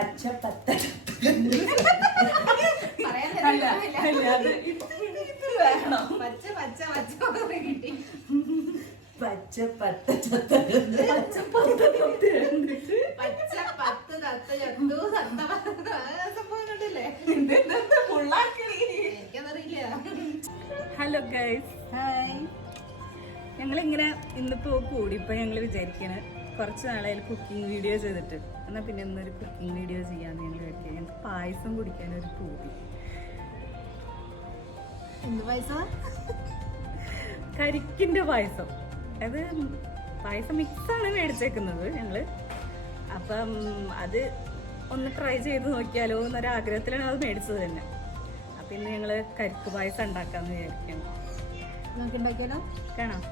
പച്ച പത്ത പച്ച പച്ച പച്ച കിട്ടി. പച്ച പത്ത പച്ച പത്ത് തത്ത ചത്തു സംഭവം കണ്ടില്ലേ? എനിക്കതറിയില്ല. Hello guys, hi. ഞങ്ങളിങ്ങനെ ഇന്നിപ്പോ കൂടിയപ്പോ ഞങ്ങള് വിചാരിക്കണ കുറച്ച് നാളായാലും കുക്കിംഗ് വീഡിയോ ചെയ്തിട്ട് എന്നാ പിന്നെ ഇന്നൊരു കുക്കിംഗ് വീഡിയോ ചെയ്യാന്ന് ഞങ്ങൾ വിചാരിക്കുക. ഞങ്ങൾക്ക് പായസം കുടിക്കാനൊരു പൂതി. എന്ത് പായസം? കരിക്കിന്റെ പായസം. അത് പായസം മിക്സാണ് മേടിച്ചേക്കുന്നത് ഞങ്ങള്. അപ്പം അത് ഒന്ന് ട്രൈ ചെയ്ത് നോക്കിയാലോ എന്നൊരാഗ്രഹത്തിലാണ് അത് മേടിച്ചത് തന്നെ. അപ്പം ഇന്ന് ഞങ്ങള് കരിക്ക് പായസം ഉണ്ടാക്കാന്ന് വിചാരിക്കണം. നമുക്ക് ഉണ്ടാക്കിയാലോ? കാണാം.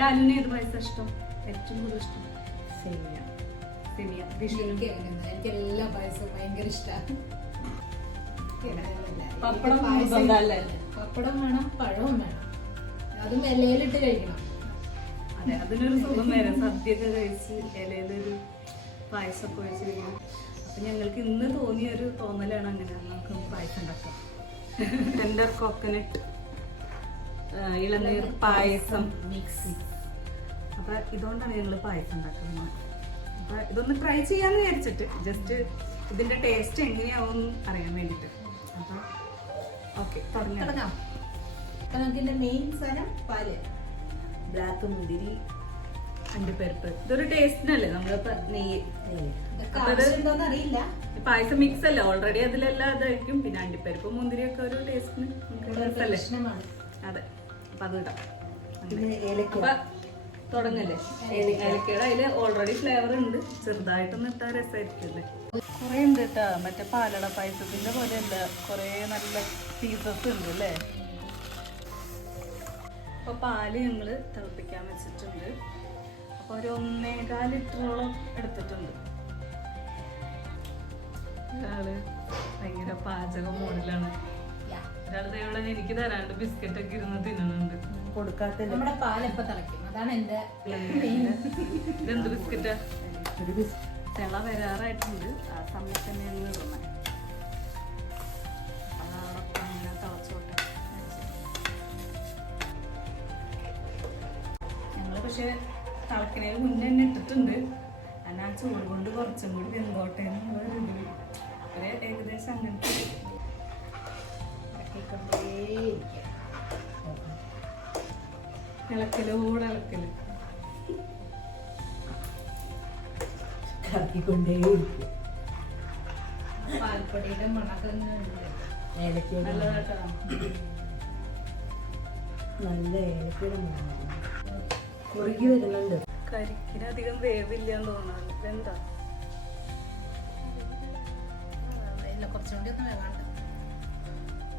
ഡാലിന് ഏത് പായസം ഇഷ്ടം? ഏറ്റവും കൂടുതൽ ഇഷ്ടം സേമിയ. എനിക്ക് എല്ലാ പായസവും ഭയങ്കര ഇഷ്ടമാണ്. പപ്പടം വേണം, പഴവും വേണം. അതും ഇലയിലിട്ട് കഴിക്കണം. അതെ, അതിനൊരു സുഖം വേറെ. സദ്യയൊക്കെ കഴിച്ച് ഇലയിലൊരു പായസമൊക്കെ ഒഴിച്ച് കഴിക്കണം. അപ്പൊ ഞങ്ങൾക്ക് ഇന്ന് തോന്നിയൊരു തോന്നലാണ് അങ്ങനെ നമുക്ക് പായസം ഉണ്ടാക്കാം. ടെൻഡർ കോക്കനട്ട് ഇളനീർ പായസം മിക്സ്. അപ്പൊ ഇതുകൊണ്ടാണ് ഞങ്ങൾ പായസം ഉണ്ടാക്കുന്നത്. അപ്പൊ ഇതൊന്ന് ട്രൈ ചെയ്യാന്ന് വിചാരിച്ചിട്ട് ജസ്റ്റ് ഇതിന്റെ ടേസ്റ്റ് എങ്ങനെയാവും അറിയാൻ വേണ്ടിട്ട്. അപ്പൊ ഓക്കെ, തുടങ്ങാം. അപ്പൊ നമുക്ക് ഇതിന്റെ മെയിൻ സാധനം പാല്, ബ്ലാക്ക് മുന്തിരി, അണ്ടിപ്പരിപ്പ്. ഇതൊരു ടേസ്റ്റിനല്ലേ നമ്മളിപ്പോ നെയ്യ്. എന്തോന്ന് അറിയില്ല. പായസം മിക്സ് അല്ലേ, ഓൾറെഡി അതിലെല്ലാം ഇതായിരിക്കും. പിന്നെ അണ്ടിപ്പരിപ്പ് മുന്തിരിയൊക്കെ ഒരു ടേസ്റ്റിന് പ്രശ്നമാണ്. അതെ, അപ്പൊ അത് ഇടാം. പിന്നെ ഏലക്ക. അപ്പൊ തുടങ്ങല്ലേ? ഏലക്കയുടെ അതില് ഓൾറെഡി ഫ്ലേവർ ഉണ്ട്. ചെറുതായിട്ടൊന്ന് ഇട്ടാ രസമായിരിക്കില്ലേ. കുറെ ഉണ്ട് കേട്ടാ. മറ്റേ പാലട പായസത്തിന്റെ പോലെയല്ല, കുറെ നല്ല പീസസ് ഉണ്ട് അല്ലേ. അപ്പൊ പാല് ഞങ്ങള് തിളപ്പിക്കാൻ വെച്ചിട്ടുണ്ട്. അപ്പൊ ഒരു 1.25 ലിറ്ററോളം എടുത്തിട്ടുണ്ട്. ഒരാള് ഭയങ്കര പാചകം മോഡിലാണ്. ഒരാള് ഇവിടെ എനിക്ക് തരാണ്ട് ബിസ്ക്കറ്റ് ഒക്കെ ഇരുന്ന് തിന്നുന്നുണ്ട്. കൊടുക്കാത്ത നമ്മുടെ പാൽ എപ്പോ തിളയ്ക്കും, അതാണ് എന്റെ. ഇതെന്ത് ബിസ്ക്കറ്റാ? തിള വരാറായിട്ടുണ്ട്. ആ സമയത്ത് തന്നെ ഞങ്ങൾ ഇടുന്നത്. അതോടൊപ്പം ഇങ്ങനെ തിളച്ചോട്ടെ. ഞങ്ങള് പക്ഷെ തിളക്കുന്നതിന് മുന്നേ തന്നെ ഇട്ടിട്ടുണ്ട്. ഞാൻ ആ ചൂട് കൊണ്ട് കുറച്ചും കൂടി വെന്തോട്ടെ എന്നുള്ളൊരു ഇതിൽ ഒരു ഏകദേശം അങ്ങനത്തെ ഇളക്കലോടെ ഇളക്കല്. കറക്കിക്കൊണ്ടേയിരിക്കും. പാൽപ്പൊടിയുടെ മണക്ക് ഏലക്കയുടെ നല്ലതായിട്ടാ. നല്ല ഏലക്കയുടെ മണം കുറുകി വരുന്നുണ്ട്. കരിക്കിനധികം വേവില്ലാന്ന് തോന്നാണ്. ഇതെന്താ? കുറച്ചുകൂടി ഒന്ന് വേകാണ്ട്.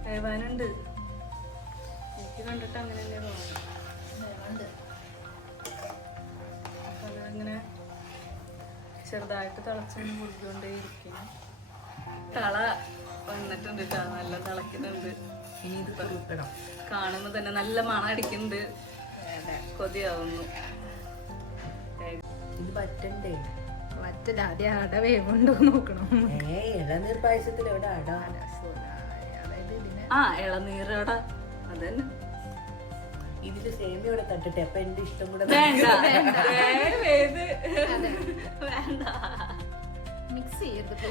വേവാനുണ്ട്. എനിക്ക് കണ്ടിട്ട് അങ്ങനെ തന്നെ തോന്നുന്നു. വേകാണ്ട്. അപ്പൊ അതങ്ങനെ ചെറുതായിട്ട് തിളച്ചൊന്ന് കുടിക്കൊണ്ടേയിരിക്കും. തള വന്നിട്ടുണ്ട് കേട്ടോ, നല്ല തിളക്കുന്നുണ്ട്. ഇനി ഇത് കുറുക്കണം. കാണുമ്പോ തന്നെ നല്ല മണം അടിക്കുന്നുണ്ട്. കൊതിയാവുന്നു. ഇത് പറ്റണ്ടേ? മറ്റേ ആദ്യം അട വേവുണ്ടോ നോക്കണം. ഇളനീർ പായസത്തിൽ എവിടെ അട? അതായത് ഇതിന് ഇളനീരട അതന്നെ. ഇതില് സേമിയോടെ തട്ടിട്ടെ, അപ്പൊ എന്റെ ഇഷ്ടം കൂടെ വേണ്ട. മിക്സ് ചെയ്യരുത്.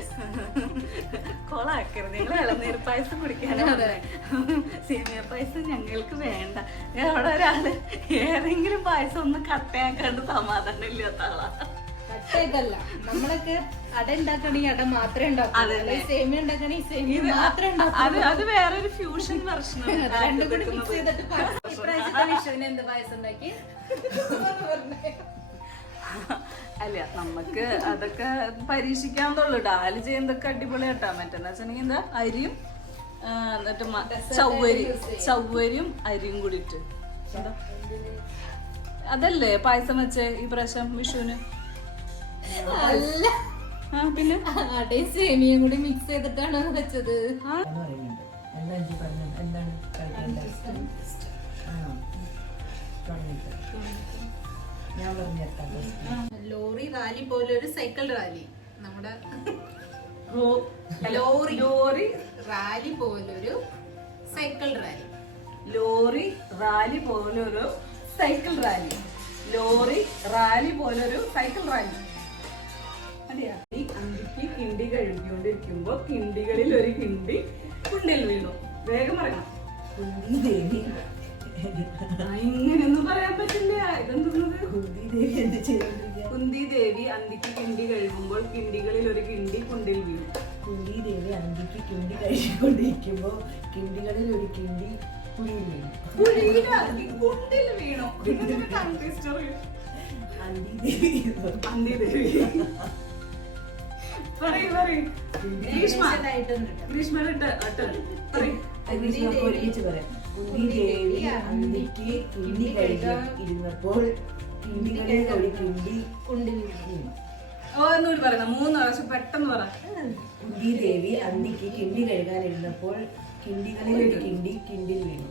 കൊളാക്കരുത്. ഞങ്ങൾ ഇളനീർ പായസം കുടിക്കാനോ സേമിയ പായസം ഞങ്ങൾക്ക് വേണ്ട. അവിടെ ഒരാള് ഏതെങ്കിലും പായസം ഒന്ന് കട്ടയാക്കാണ്ട് സമാധാനം ഇല്ലാത്ത ആളാ. കട്ടയല്ല, നമ്മളൊക്കെ അട ഉണ്ടാക്കണെങ്കിൽ അട മാത്രമേ ഉണ്ടാക്കൂ. സേമിയ ഉണ്ടാക്കണെങ്കിൽ സേമിയ മാത്രമേ ഉണ്ടാക്കൂ. അത് വേറൊരു ഫ്യൂഷൻ വെർഷൻ. രണ്ടും കൂടി മിക്സ് ചെയ്തിട്ട് ഇപ്രാവശ്യത്തെ വിഷുവിന് എന്ത് പായസം ഉണ്ടാക്കി? അല്ല, നമുക്ക് അതൊക്കെ പരീക്ഷിക്കാന്നുള്ളൂ. ഡാല് ചെയ്യുന്നതൊക്കെ അടിപൊളിയാട്ടാ. മറ്റെന്ന് വെച്ചിട്ടുണ്ടെങ്കിൽ എന്താ അരിയും എന്നിട്ട് ചവ്വരിയും അരിയും കൂടിയിട്ട് അതല്ലേ പായസം വെച്ചേ ഈ പ്രാവശ്യം വിഷുവിന്? അല്ല, പിന്നെ അടയും സേമിയയും കൂടി മിക്സ് ചെയ്തിട്ടാണ് വെച്ചത്. എന്താണ് ഞാൻ പറഞ്ഞു. ലോറി റാലി പോലെ ഒരു സൈക്കിൾ റാലി നമ്മുടെ ലോറി ലോറി റാലി പോലൊരു സൈക്കിൾ റാലി. ലോറി റാലി പോലൊരു സൈക്കിൾ റാലി. ലോറി റാലി പോലൊരു സൈക്കിൾ റാലി. അതെയാ. ഈ അന്തിക്ക് കിണ്ടി കഴുകിക്കൊണ്ടിരിക്കുമ്പോ കിണ്ടികളിൽ ഒരു കിണ്ടി കുണ്ടിൽ വീണു. വേഗം പറയണം. കുന്തി ദേവി ഇങ്ങനെയൊന്നും പറയാൻ പറ്റില്ല. ഇതെന്തുന്നത്? കുന്തി ദേവി എന്ത് ചെയ്തോണ്ടിരിക്കുക? കുന്തി ദേവി അന്തിക്ക് കിണ്ടി കഴുകുമ്പോൾ കിണ്ടികളിൽ ഒരു കിണ്ടി കുണ്ടിൽ വീണു. കുന്തി ദേവി അന്തിക്ക് കിണ്ടി കഴിച്ചുകൊണ്ടിരിക്കുമ്പോ കിണ്ടികളിൽ ഒരു കിണ്ടി കുഴിയിൽ വീണു. കുണ്ടിൽ വീണു. അന്തി ദേവി അന്തി ദേവി പറയൂ പറയൂ. ഗ്രീഷ്മ ഗ്രീഷ്മ ഒരുമിച്ച് പറയാം. കുന്തി ദേവി അന്തിക്ക് കിണ്ടി കഴിക്കാൻ ഇരുന്നപ്പോൾ കിണ്ടികളിൽ ഒരു കിണ്ടി കുണ്ടിൽ വീണു. ഒന്നുകൂടി പറയണം. 3 പ്രാവശ്യം പെട്ടെന്ന് പറ. കുന്തി ദേവി അന്തിക്ക് കിണ്ടി കഴുകാനിരുന്നപ്പോൾ കിണ്ടികളിൽ ഒരു കിണ്ടി കിണ്ടിൽ വീണു.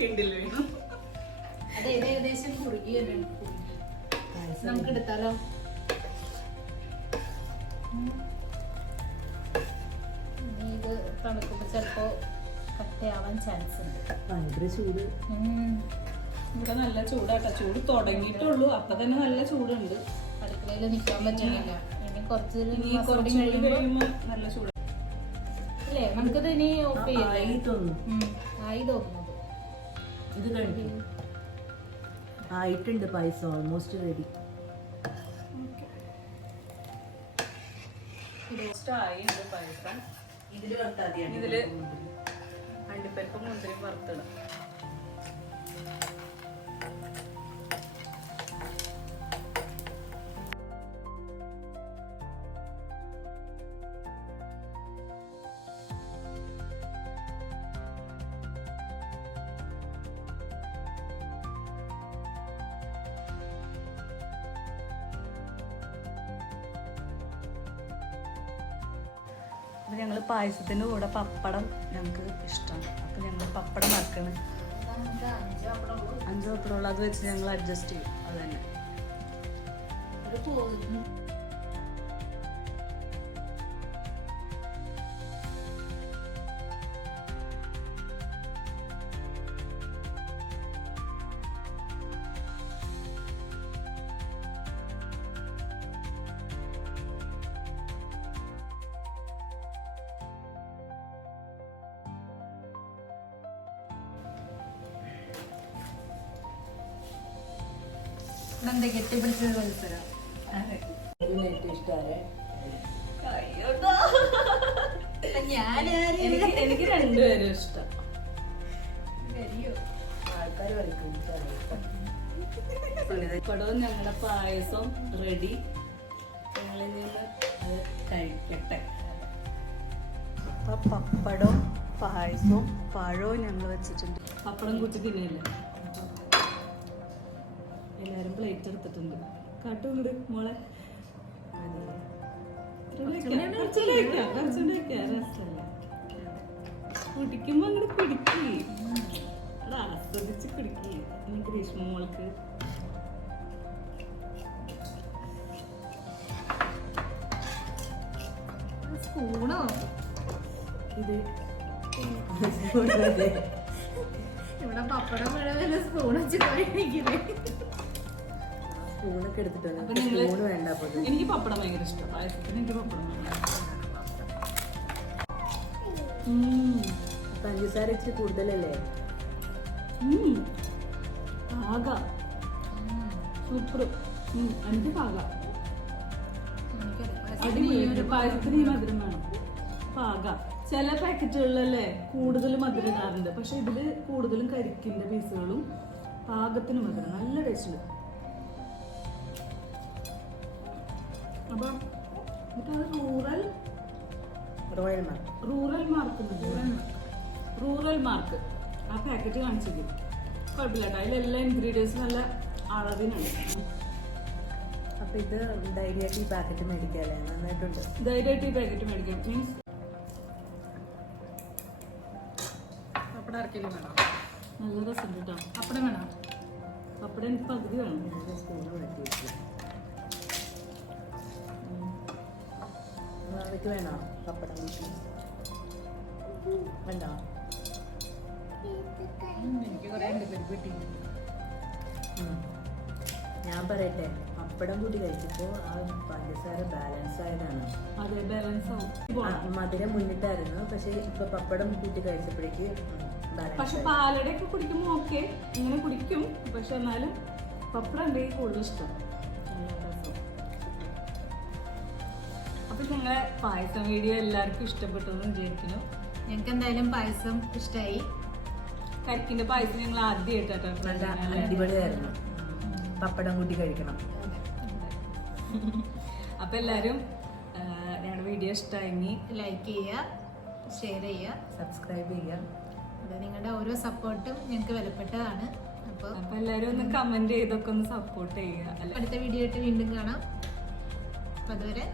കിണ്ടിൽ വീണു. അത് ഏകദേശം കുറുകിയാണ്. നമുക്ക് എടുത്താലോ? ഇത് തണുക്കുമ്പോ ചിലപ്പോ കട്ടയാവാൻ ചാൻസ് ഉണ്ട്. ഭയങ്കര ചൂട്. ഇവിടെ നല്ല ചൂടാട്ടോ. ചൂട് തുടങ്ങിയിട്ടുള്ളൂ. അപ്പൊ തന്നെ നല്ല ചൂടുണ്ട്. അടുക്കളയിൽ നിൽക്കാൻ പറ്റണില്ല. ഇനി കുറച്ചുകൂടി കഴിയുമ്പോ നല്ല ചൂട് അല്ലേ? നമുക്കിത് ഇനി ഓഫ് ചെയ്യാം. ആയി തോന്നുന്നു. ആയി തോന്നുന്നത്. ഇത് കഴിക്കും. ആയിട്ടുണ്ട് പായസം. Almost ready. പായസം ഇതില് വറുത്താതിയാണ്. ഇതില് അണ്ടിപ്പരിപ്പും മുന്തിരിയും വറുത്തിടാം. അപ്പം ഞങ്ങൾ പായസത്തിൻ്റെ കൂടെ പപ്പടം ഞങ്ങൾക്ക് ഇഷ്ടമാണ്. അപ്പം ഞങ്ങൾ പപ്പടം വറക്കണം. 5 പപ്പടമുള്ള അത് വെച്ച് ഞങ്ങൾ അഡ്ജസ്റ്റ് ചെയ്യും. അത് തന്നെ. എന്താ കെട്ടിപ്പിടിച്ചത് മത്സരം? ഇതിന് ഏറ്റവും ഇഷ്ടമാണ്. എനിക്ക് രണ്ടുപേരും ഇഷ്ടം. ആൾക്കാർ വരയ്ക്കും. പപ്പടവും ഞങ്ങളുടെ പായസം റെഡി. ഞങ്ങളിൽ നിന്ന് അത് കഴിക്കട്ടെ. അപ്പം പപ്പടവും പായസവും പഴവും ഞങ്ങൾ വെച്ചിട്ടുണ്ട്. പപ്പടം കൂട്ടി തിന്നില്ല. എല്ലാവരും പ്ലേറ്റ് എടുത്തിട്ടുണ്ട്. കാട്ടുകൊണ്ട് മോളെ രസമല്ല. കുടിക്കുമ്പോ അങ്ങോട്ട് കുടിക്കേ. അത് ആസ്വദിച്ച് കുടിക്കേ. ഇനി ഗ്രീഷ്മ മോൾക്ക് സ്പൂണോ? ഇത് ഇവിടെ പപ്പടം വേണമെങ്കിൽ സ്പൂൺ വെച്ച് കഴിക്കുന്നത്. സ്പൂണൊക്കെ എടുത്തിട്ടുണ്ട്. അപ്പൊ നിങ്ങള് സ്പൂണ് വേണ്ട. അപ്പൊ എനിക്ക് പപ്പടം ഭയങ്കര ഇഷ്ടം. പായസത്തിന് എനിക്ക് പപ്പടം പഞ്ചസാര ഇച്ചിരി കൂടുതലല്ലേ? പാക സൂപ്പർ. എനിക്ക് പാക അടിപൊളി. പായസത്തിന് ഈ മധുരം വേണം. പാക. ചില പാക്കറ്റുകളിലല്ലേ കൂടുതൽ മധുരം ഇടാറുണ്ട്. പക്ഷെ ഇതില് കൂടുതലും കരിക്കിന്റെ പീസുകളും പാകത്തിന് മധുരം. നല്ല ടേസ്റ്റ് ഉണ്ട്. അപ്പൊ അത് റൂറൽ മാർക്ക് ആ പാക്കറ്റ് കാണിച്ചത് കുഴപ്പമില്ല കേട്ടോ. അതിലെല്ലാ ഇൻഗ്രീഡിയൻസും നല്ല അളവിനുണ്ട്. അപ്പൊ ഇത് ധൈര്യമായിട്ട് ഈ പാക്കറ്റ് മേടിക്കാല്ലേ? നന്നായിട്ടുണ്ട്. ധൈര്യമായിട്ട് ഈ പാക്കറ്റ് മേടിക്കാം. മീൻസ് പപ്പടം ആർക്കെങ്കിലും വേണം? നല്ല രസമുണ്ട് കേട്ടോ. പപ്പടം വേണം? പപ്പടം എനിക്ക് പകുതി വേണം. സ്പൂണ് മാറ്റി വെച്ചു. അതൊക്കെ വേണോ പപ്പടം കൂട്ടി വേണ്ടോ? എനിക്ക് കുറെ ഉണ്ട് പരിപ്പ് കിട്ടിയിട്ടുണ്ട്. ഞാൻ പറയട്ടെ, പപ്പടം കൂട്ടി കഴിച്ചപ്പോൾ ആ പഞ്ചസാര ബാലൻസ് ആയതാണ്. അതെ, ബാലൻസ് ആവും. മധുരം മുന്നിട്ടായിരുന്നു, പക്ഷെ ഇപ്പൊ പപ്പടം കൂട്ടി കഴിച്ചപ്പോഴേക്ക് പക്ഷെ പാലടയൊക്കെ കുടിക്കുമ്പോൾ ഓക്കെ ഇങ്ങനെ കുടിക്കും, പക്ഷെ എന്നാലും പപ്പടം ഉണ്ടെങ്കിൽ കൂടുതൽ ഇഷ്ടം. അപ്പൊ ഞങ്ങളെ പായസം വീഡിയോ എല്ലാവർക്കും ഇഷ്ടപ്പെട്ടു എന്ന് വിചാരിക്കുന്നു. ഞങ്ങൾക്ക് എന്തായാലും പായസം ഇഷ്ടമായി. കരിക്കിന്റെ പായസം ഞങ്ങൾ ആദ്യമായിട്ടാണ്. നല്ല അടിപൊളിയായിരുന്നു. പപ്പടം കൂട്ടി കഴിക്കണം. അപ്പൊ എല്ലാരും ഞങ്ങളുടെ വീഡിയോ ഇഷ്ടമായി ലൈക്ക് ചെയ്യുക, ഷെയർ ചെയ്യുക, സബ്സ്ക്രൈബ് ചെയ്യുക. അത് നിങ്ങളുടെ ഓരോ സപ്പോർട്ടും ഞങ്ങൾക്ക് വിലപ്പെട്ടതാണ്. അപ്പോൾ അപ്പൊ എല്ലാരും ഒന്ന് കമന്റ് ചെയ്തൊക്കെ ഒന്ന് സപ്പോർട്ട് ചെയ്യുക. അടുത്ത വീഡിയോ ആയിട്ട് വീണ്ടും കാണാം. അപ്പൊ അതുവരെ